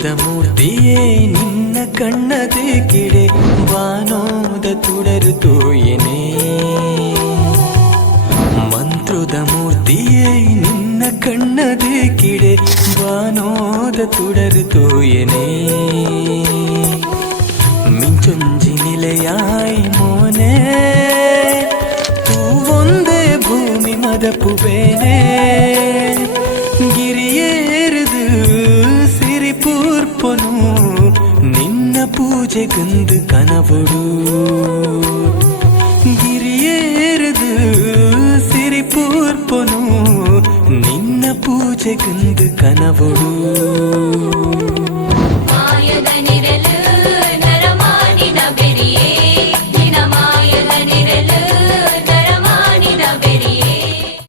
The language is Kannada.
ಮಂತ್ರದ ಮೂರ್ತಿಯೇ ನಿನ್ನ ಕಣ್ಣದೆ ಕಿಡೆ ಬಾನೋದ ತುಡರು ತೋಯನೆ ಮಂತ್ರದ ಮೂರ್ತಿಯೇ ನಿನ್ನ ಕಣ್ಣದೆ ಕಿಡೆ ಬಾನೋದ ತುಡರು ತೋಯನೆ ಮಿಂಚೊಂಜಿ ನಿಲೆಯಾಯಿ ಮೋನೆ ತೂವೊಂದೇ ಭೂಮಿ ಮದಪುಬೇನೆ ಗಿರಿಯೇರಿದು ಸಿರಿಪೂರ್ಪನು ನಿನ್ನ ಪೂಜೆಗಂದು ಕನವೊಡು ಗಿರಿಯೇರಿದು ಸಿರಿಪೂರ್ಪನು ನಿನ್ನ ಪೂಜೆಗಂದು ಕನವೊಡು